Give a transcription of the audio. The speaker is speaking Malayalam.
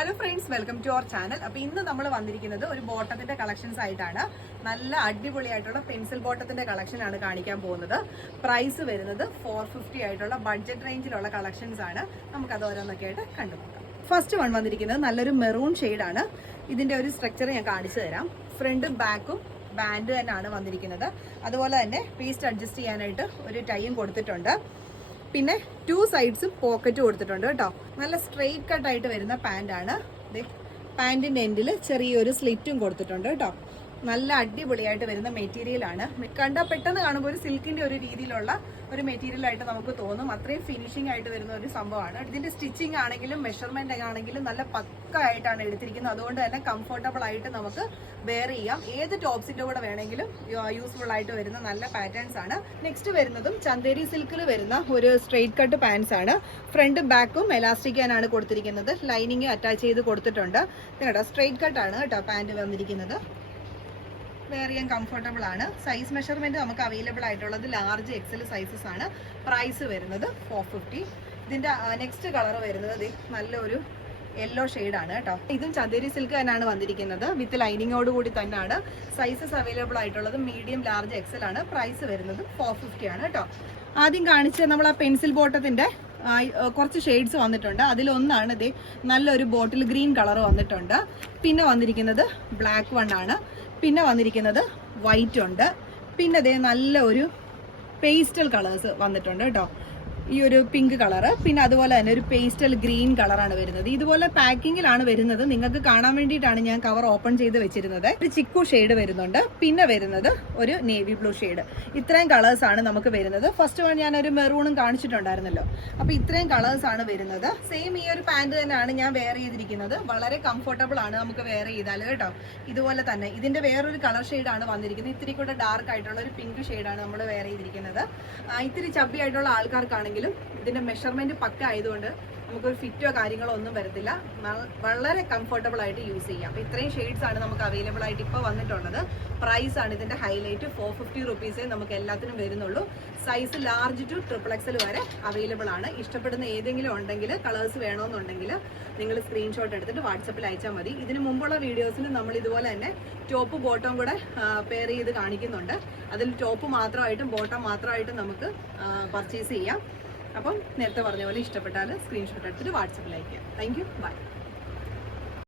Hello friends welcome to our channel അപ്പോൾ ഇന്ന് നമ്മൾ വന്നിരിക്കുന്നത് ഒരു ബോട്ടത്തിന്റെ കളക്ഷൻസ് ആയിട്ടാണ്. നല്ല അടിപൊളിയായിട്ടുള്ള പെൻസിൽ ബോട്ടത്തിന്റെ കളക്ഷൻ ആണ് കാണിക്കാൻ പോകുന്നത്. പ്രൈസ് വരുന്നത് ഫോർ ഫിഫ്റ്റി ആയിട്ടുള്ള ബഡ്ജറ്റ് റേഞ്ചിലുള്ള കളക്ഷൻസ് ആണ്. നമുക്ക് അത് ഓരോന്നൊക്കെ ആയിട്ട് കണ്ടുപോകാം ഫസ്റ്റ് വൺ വന്നിരിക്കുന്നത് നല്ലൊരു മെറൂൺ ആണ്. ഇതിന്റെ ഒരു സ്ട്രക്ചർ ഞാൻ കാണിച്ചു തരാം. ഫ്രണ്ടും ബാക്കും ബാൻഡ് തന്നെയാണ് വന്നിരിക്കുന്നത്. അതുപോലെ തന്നെ പീസ്റ്റ് അഡ്ജസ്റ്റ് ചെയ്യാനായിട്ട് ഒരു ടൈയും കൊടുത്തിട്ടുണ്ട്. പിന്നെ ടു സൈഡ്സും പോക്കറ്റ് കൊടുത്തിട്ടുണ്ട് കേട്ടോ. നല്ല സ്ട്രെയിറ്റ് കട്ടായിട്ട് വരുന്ന പാന്റാണ് പാന്റിന്റെ എൻഡിൽ ചെറിയൊരു സ്ലിറ്റും കൊടുത്തിട്ടുണ്ട് കേട്ടോ. നല്ല അടിപൊളിയായിട്ട് വരുന്ന മെറ്റീരിയൽ ആണ്. കണ്ടാൽ പെട്ടെന്ന് കാണുമ്പോൾ ഒരു സിൽക്കിന്റെ ഒരു രീതിയിലുള്ള ഒരു മെറ്റീരിയൽ ആയിട്ട് നമുക്ക് തോന്നും. അത്രയും ഫിനിഷിംഗ് ആയിട്ട് വരുന്ന ഒരു സംഭവമാണ്. ഇതിന്റെ സ്റ്റിച്ചിങ് ആണെങ്കിലും മെഷർമെന്റ് ആണെങ്കിലും നല്ല പക്ക ആയിട്ടാണ് എടുത്തിരിക്കുന്നത്. അതുകൊണ്ട് തന്നെ കംഫർട്ടബിൾ ആയിട്ട് നമുക്ക് വെയർ ചെയ്യാം. ഏത് ടോപ്സിന്റെ കൂടെ വേണമെങ്കിലും യൂസ്ഫുൾ ആയിട്ട് വരുന്ന നല്ല പാറ്റേൺസ് ആണ്. നെക്സ്റ്റ് വരുന്നതും ചന്തേരി സിൽക്കിൽ വരുന്ന ഒരു സ്ട്രെയിറ്റ് കട്ട് പാൻസ് ആണ്. ഫ്രണ്ടും ബാക്കും എലാസ്റ്റിക്കാനാണ് കൊടുത്തിരിക്കുന്നത്. ലൈനിങ് അറ്റാച്ച് ചെയ്ത് കൊടുത്തിട്ടുണ്ട്. കേട്ടോ സ്ട്രെയിറ്റ് കട്ടാണ് കേട്ടോ പാന്റ് വന്നിരിക്കുന്നത്. വെയർ ചെയ്യാൻ കംഫർട്ടബിൾ ആണ്. സൈസ് മെഷർമെന്റ് നമുക്ക് അവൈലബിൾ ആയിട്ടുള്ളത് ലാർജ് എക്സൽ സൈസസ് ആണ്. പ്രൈസ് വരുന്നത് ഫോർ ഫിഫ്റ്റി ഇതിന്റെ നെക്സ്റ്റ് കളർ വരുന്നത് നല്ലൊരു യെല്ലോ ആണ് കേട്ടോ. ഇതും ചതിരി സിൽക്ക് തന്നെയാണ് വന്നിരിക്കുന്നത്. വിത്ത് ലൈനിങ്ങോട് കൂടി തന്നെയാണ്. സൈസസ് അവൈലബിൾ ആയിട്ടുള്ളത് മീഡിയം ലാർജ് എക്സൽ ആണ്. പ്രൈസ് വരുന്നത് ഫോർ ഫിഫ്റ്റി ആണ് കേട്ടോ. ആദ്യം കാണിച്ച നമ്മൾ ആ പെൻസിൽ ബോട്ടത്തിന്റെ കുറച്ച് ഷെയ്ഡ്സ് വന്നിട്ടുണ്ട്. അതിലൊന്നാണ് ഇതേ നല്ലൊരു ബോട്ടിൽ ഗ്രീൻ കളർ വന്നിട്ടുണ്ട്. പിന്നെ വന്നിരിക്കുന്നത് ബ്ലാക്ക് വൺ ആണ്. പിന്നെ വന്നിരിക്കുന്നത് വൈറ്റ് ഉണ്ട്. പിന്നെ അതേ നല്ല ഒരു പേസ്റ്റൽ കളേഴ്സ് വന്നിട്ടുണ്ട് കേട്ടോ. ഈ ഒരു പിങ്ക് കളറ് പിന്നെ അതുപോലെ തന്നെ ഒരു പേസ്റ്റൽ ഗ്രീൻ കളറാണ് വരുന്നത്. ഇതുപോലെ പാക്കിങ്ങിലാണ് വരുന്നത്. നിങ്ങൾക്ക് കാണാൻ വേണ്ടിയിട്ടാണ് ഞാൻ കവർ ഓപ്പൺ ചെയ്ത് വെച്ചിരുന്നത്. ഒരു ചിക്കു ഷെയ്ഡ് വരുന്നുണ്ട്. പിന്നെ വരുന്നത് ഒരു നേവി ബ്ലൂ ഷെയ്ഡ് ഇത്രയും കളേഴ്സ് ആണ് നമുക്ക് വരുന്നത്. ഫസ്റ്റ് വൺ ഞാൻ ഒരു മെറൂണും കാണിച്ചിട്ടുണ്ടായിരുന്നല്ലോ. അപ്പോൾ ഇത്രയും കളേഴ്സ് ആണ് വരുന്നത്. സെയിം ഈ ഒരു പാന്റ് തന്നെയാണ് ഞാൻ വെയർ ചെയ്തിരിക്കുന്നത്. വളരെ കംഫർട്ടബിൾ ആണ് നമുക്ക് വെയർ ചെയ്താൽ കേട്ടോ. ഇതുപോലെ തന്നെ. ഇതിന്റെ വേറൊരു കളർ ഷെയ്ഡാണ് വന്നിരിക്കുന്നത്. ഇത്തിരി കൂടെ ഡാർക്ക് ആയിട്ടുള്ള ഒരു പിങ്ക് ഷെയ്ഡാണ് നമ്മൾ വെയർ ചെയ്തിരിക്കുന്നത്. ഇത്തിരി ചബ്ബി ആയിട്ടുള്ള ആൾക്കാർക്കാണെങ്കിലും ഇതിന്റെ മെഷർമെന്റ് പക്ക ആയതുകൊണ്ട് നമുക്കൊരു ഫിറ്റോ കാര്യങ്ങളോ ഒന്നും വരത്തില്ല. വളരെ കംഫർട്ടബിൾ ആയിട്ട് യൂസ് ചെയ്യാം. അപ്പൊ ഇത്രയും ഷെയ്ഡ്സ് ആണ് നമുക്ക് അവൈലബിൾ ആയിട്ട് ഇപ്പോൾ വന്നിട്ടുള്ളത്. പ്രൈസ് ആണ് ഇതിന്റെ ഹൈലൈറ്റ് ഫോർ ഫിഫ്റ്റി റുപ്പീസേ നമുക്ക് എല്ലാത്തിനും വരുന്നുള്ളൂ. Size large to triple XL വരെ അവൈലബിൾ ആണ്. ഇഷ്ടപ്പെടുന്ന ഏതെങ്കിലും ഉണ്ടെങ്കിൽ കളേഴ്സ് വേണമെന്നുണ്ടെങ്കിൽ നിങ്ങൾ സ്ക്രീൻഷോട്ട് എടുത്തിട്ട് വാട്സപ്പിൽ അയച്ചാൽ മതി. ഇതിന് മുമ്പുള്ള വീഡിയോസിൽ നമ്മൾ ഇതുപോലെ തന്നെ ടോപ്പ് ബോട്ടം കൂടെ പെയർ ചെയ്ത് കാണിക്കുന്നുണ്ട്. അതിൽ ടോപ്പ് മാത്രമായിട്ടും ബോട്ടം മാത്രമായിട്ടും നമുക്ക് പർച്ചേസ് ചെയ്യാം. അപ്പം നേരത്തെ പറഞ്ഞ പോലെ ഇഷ്ടപ്പെട്ടാൽ സ്ക്രീൻഷോട്ട് എടുത്തിട്ട് വാട്സപ്പിൽ അയക്കുക താങ്ക് യു ബൈ